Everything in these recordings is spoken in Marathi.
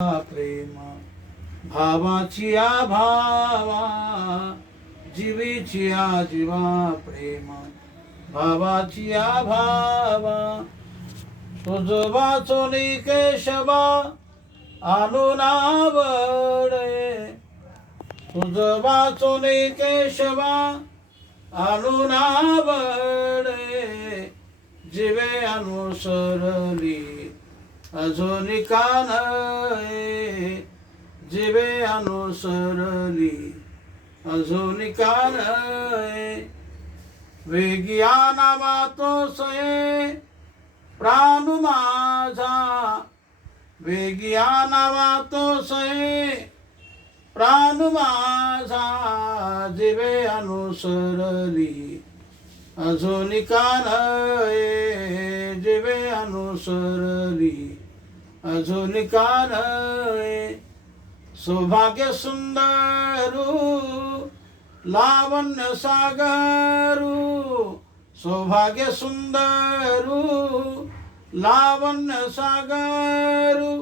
प्रेम भावाची भावा जीवीची जीवा प्रेम भावाची भावा तुझ वाचोनी केशवा अनुनावडे तुझ वाचोनी केशवा अनुनावडे जीवे अनुसरली अजूनी कान जीवे अनुसरली अजूनी कान वेगिया नावा तो सये प्राण माझा वेगिया नावा तो सये प्राण माझा जीवे अनुसरली अजूनी कान जीवे अनुसरली अजूनी कान सौभाग्य सुंदरू लावण्य सागरू सौभाग्य सुंदरू लावण्य सागरू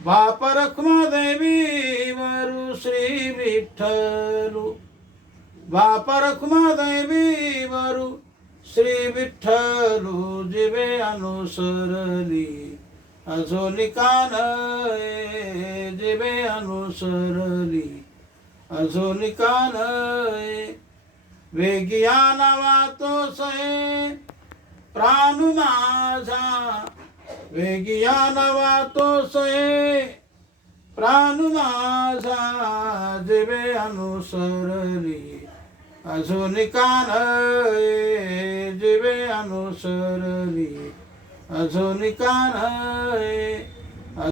बाप रखुमादेवी वरु श्री विठ्ठलू बाप रखुमादेवी वरु श्री विठ्ठलू जीवे अनुसरली अजूनी कान जीवे अनुसरली अजूनी कान वेगिया नावा तो सये प्राण माझा वेगिया नावा तो सये प्राण माझा जीवे अनुसरली अजूनी कान जीवे अनुसरली अजूनी कान